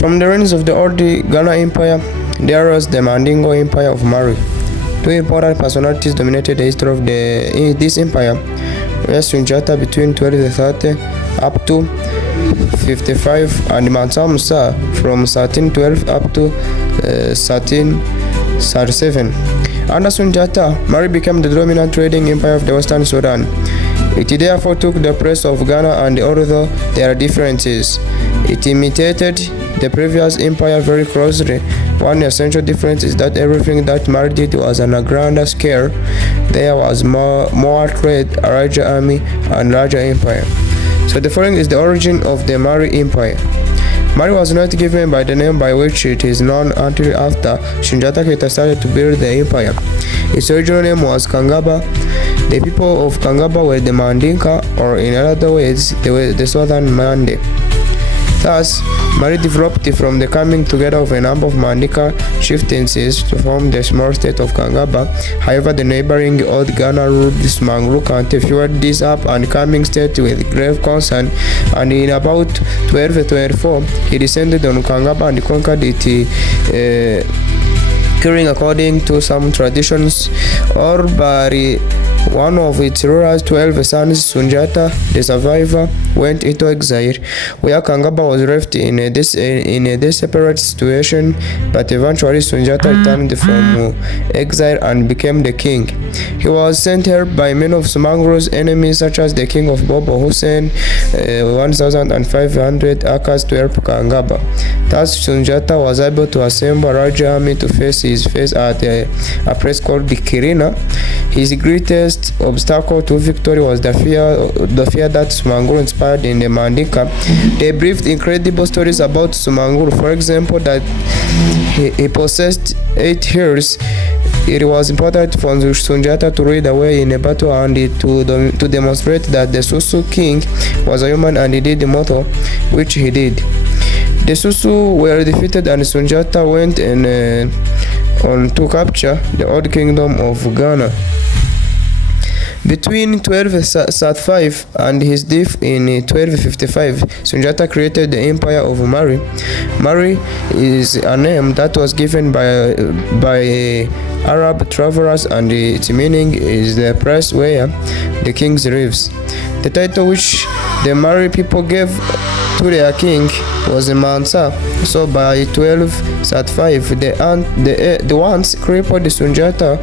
From the reigns of the old Ghana Empire, there was the Mandingo Empire of Mari. Two important personalities dominated the history of this empire. Sunjata between 1230 up to 55 and Mansa Musa from 1312 up to 1337. Under Sunjata, Mari became the dominant trading empire of the Western Sudan. It therefore took the place of Ghana, and although there are differences, it imitated the previous empire very closely. One essential difference is that everything that Mari did was on a grander scale. There was more trade, a larger army, and larger empire. So the following is the origin of the Mari Empire. Mari was not given by the name by which it is known until after Sunjata Keita started to build the empire. Its original name was Kangaba. The people of Kangaba were the Mandinka, or in other words, they were the Southern Mande. Thus, Mari developed from the coming together of a number of Mandinka chieftaincies to form the small state of Kangaba. However, the neighboring old Ghana ruled Smangru County fueled this up and coming state with grave concern, and in about 1224, he descended on Kangaba and conquered it, killing, according to some traditions, or by one of its rulers' 12 sons. Sunjata, the survivor, went into exile, where Kangaba was left in a separate situation, but eventually Sunjata returned from exile and became the king. He was sent here by many of Sumangru's enemies, such as the king of Bobo Hussein, 1,500 acres to help Kangaba. Thus, Sunjata was able to assemble a large army to face his face at a place called Kirina. His greatest obstacle to victory was the fear that Sumanguru inspired in the Mandinka. They breathed incredible stories about Sumanguru. For example, that he possessed 8 hills. It was important for Sunjata to lead the way in a battle and to demonstrate that the Susu king was a human, and he did the motto, which he did. The Susu were defeated, and Sunjata went on to capture the old kingdom of Ghana. Between 1235 and his death in 1255, Sunjata created the Empire of Mari. Mari is a name that was given by Arab travelers, and its meaning is the place where the king lives. The title which the Mari people gave to their king was Mansa. So by 1235, the once crippled Sunjata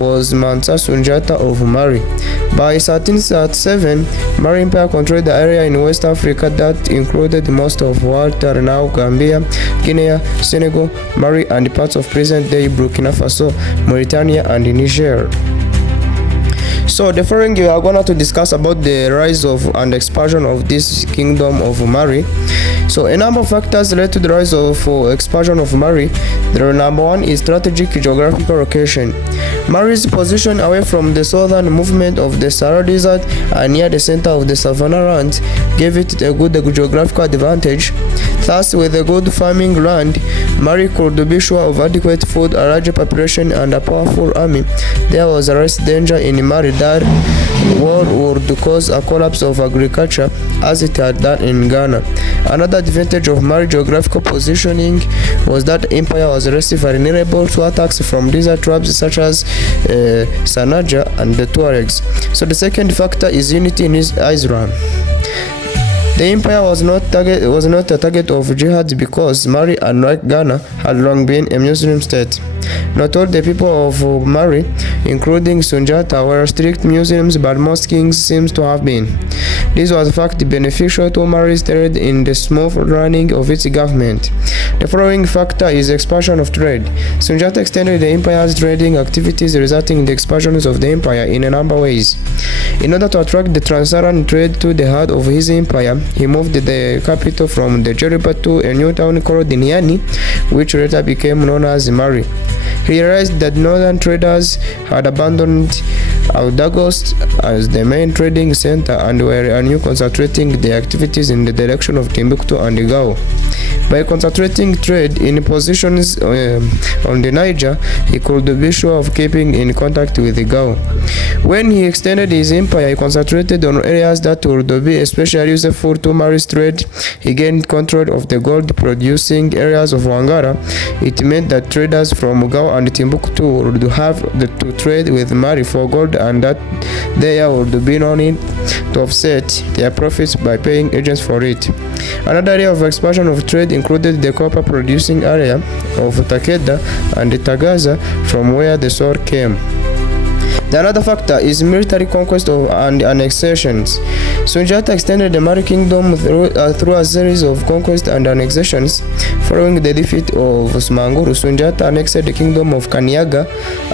was Mansa Sunjata of Mari. By 1337, Mari Empire controlled the area in West Africa that included most of what are now Gambia, Guinea, Senegal, Mali, and parts of present-day Burkina Faso, Mauritania, and Niger. So the following we are going to discuss about the rise of and expansion of this kingdom of Mari. So a number of factors led to the rise of expansion of Mari. The number one is strategic geographical location. Mari's position away from the southern movement of the Sahara Desert and near the center of the Savannah land gave it a good geographical advantage. Thus, with a good farming land, Mari could be sure of adequate food, a larger population, and a powerful army. There was less danger in Mari that war would cause a collapse of agriculture as it had done in Ghana. Another advantage of Mari's geographical positioning was that the empire was less vulnerable to attacks from desert tribes such as Sanaja and the Tuaregs. So the second factor is unity in Islam. The empire was not a target of jihad because Mari, unlike Ghana, had long been a Muslim state. Not all the people of Mari, including Sunjata, were strict Muslims, but most kings seem to have been. This was in fact beneficial to Mari's trade in the smooth running of its government. The following factor is expansion of trade. Sunjata extended the empire's trading activities, resulting in the expansions of the empire in a number of ways. In order to attract the trans-Saharan trade to the heart of his empire, he moved the capital from the Jeriba to a new town called Niani, which later became known as Mari. He realized that northern traders had abandoned Audagos as the main trading center and were anew concentrating their activities in the direction of Timbuktu and Gao. By concentrating trade in positions on the Niger, he could be sure of keeping in contact with Gao. When he extended his empire, he concentrated on areas that would be especially useful to Mari's trade. He gained control of the gold-producing areas of Wangara. It meant that traders from Gao and Timbuktu would have to trade with Mari for gold, and that they would be no need to offset their profits by paying agents for it. Another area of expansion of trade included the copper-producing area of Takeda and Tagaza, from where the sword came. The another factor is military conquest and annexations. Sunjata extended the Mari kingdom through a series of conquests and annexations. Following the defeat of Smanguru, Sunjata annexed the kingdom of Kanyaga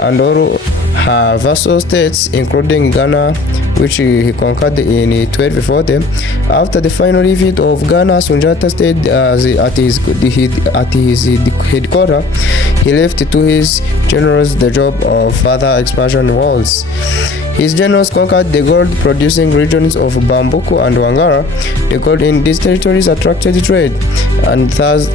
and all her vassal states, including Ghana, which he conquered in 1240. After the final defeat of Ghana, Sunjata stayed at his headquarters. He left to his generals the job of further expansion walls. His generals conquered the gold-producing regions of Bambuku and Wangara. The gold in these territories attracted trade, and thus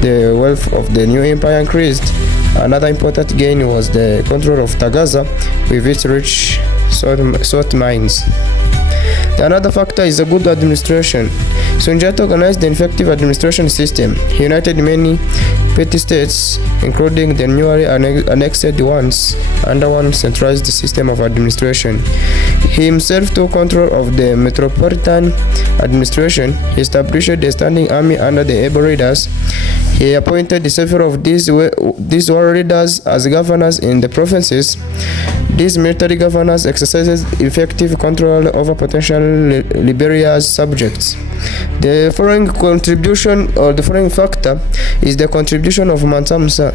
the wealth of the new empire increased. Another important gain was the control of Tagaza with its rich salt mines. Another factor is a good administration. Sunjata organized an effective administration system. He united many petty states, including the newly annexed ones, under one centralized system of administration. He himself took control of the metropolitan administration. He established a standing army under the able leaders. He appointed several of these war leaders as governors in the provinces. These military governors exercised effective control over potential rebellious subjects. The following factor is the contribution of Mansa Musa.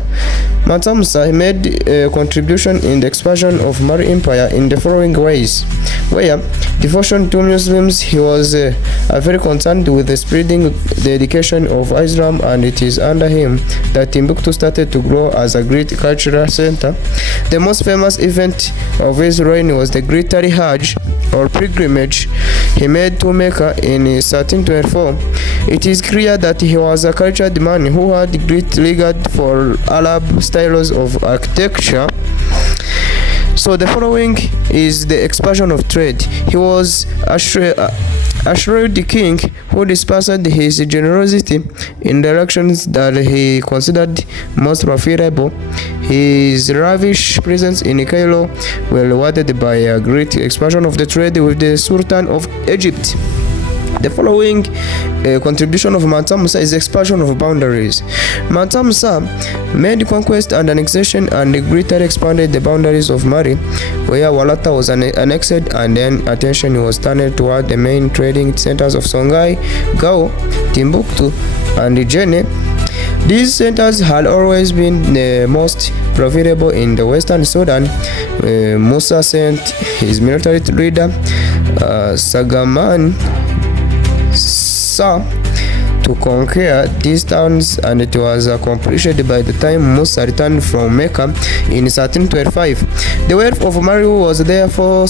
Mansa Musa made a contribution in the expansion of Mari Empire in the following ways. Where devotion to Muslims, he was very concerned with the spreading the education of Islam, and it is under him that Timbuktu started to grow as a great cultural center. The most famous event of his reign was the Great Hajj, or pilgrimage, he made to Mecca in 1324. It is clear that he was a cultured man who had great regard for Arab styles of architecture. So the following is the expansion of trade. He was a shrewd king who dispersed his generosity in directions that he considered most profitable. His lavish presence in Cairo were rewarded by a great expansion of the trade with the Sultan of Egypt. The following contribution of Mansa Musa is the expansion of boundaries. Mansa Musa made conquest and annexation and greatly expanded the boundaries of Mari, where Walata was annexed, and then attention was turned toward the main trading centers of Songhai, Gao, Timbuktu, and Jenne. These centers had always been the most profitable in the western Sudan. Musa sent his military leader Sagaman to conquer these towns, and it was accomplished by the time Musa returned from Mecca in 1325. The wealth of Mari was therefore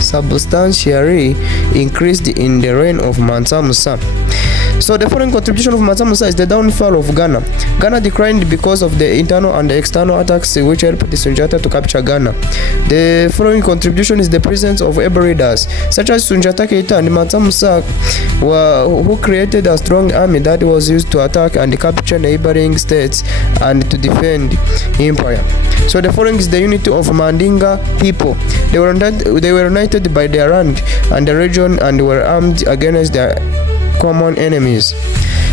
substantially increased in the reign of Mansa Musa. So the following contribution of Mansa Musa is the downfall of Ghana. Ghana declined because of the internal and external attacks which helped the Sunjata to capture Ghana. The following contribution is the presence of able leaders such as Sunjata Keita and Mansa Musa, who created a strong army that was used to attack and capture neighboring states and to defend empire. So the following is the unity of Mandinga people. They were united by their land and the region and were armed against their common enemies.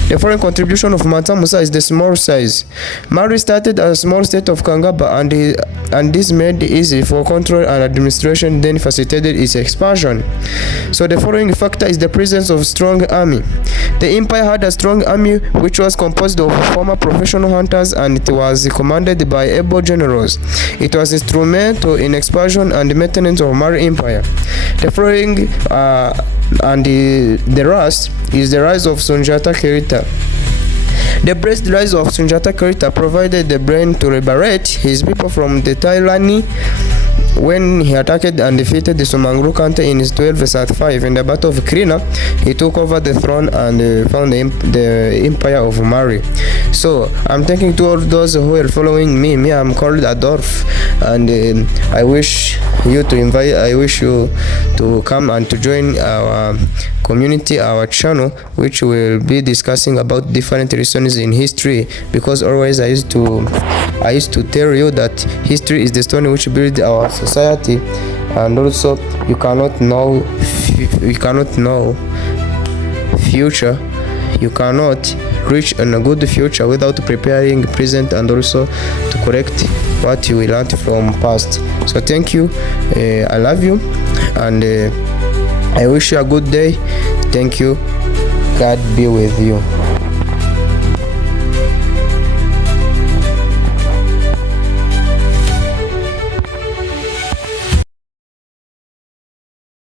The foreign contribution of Mansa Musa is the small size. Mari started as a small state of Kangaba, and this made it easy for control and administration, then facilitated its expansion. So the following factor is the presence of strong army. The empire had a strong army which was composed of former professional hunters, and it was commanded by able generals. It was instrumental in expansion and maintenance of Mari Empire. The following and the last is the rise of Sunjata Keita. The blessed rise of Sunjata Keita provided the brain to liberate his people from the tyranny when he attacked and defeated the Sumangru Kante in his 1235. In the Battle of Krina, he took over the throne and found the empire of Mari. So I'm thanking to all those who are following me. I'm called Adolf, and I wish you to come and to join our community, our channel, which will be discussing about different reasons in history, because always I used to tell you that history is the stone which builds our society, and also you cannot know future, you cannot reach in a good future without preparing present and also to correct what you learned from past. So thank you, I love you, and I wish you a good day. Thank you. God be with you.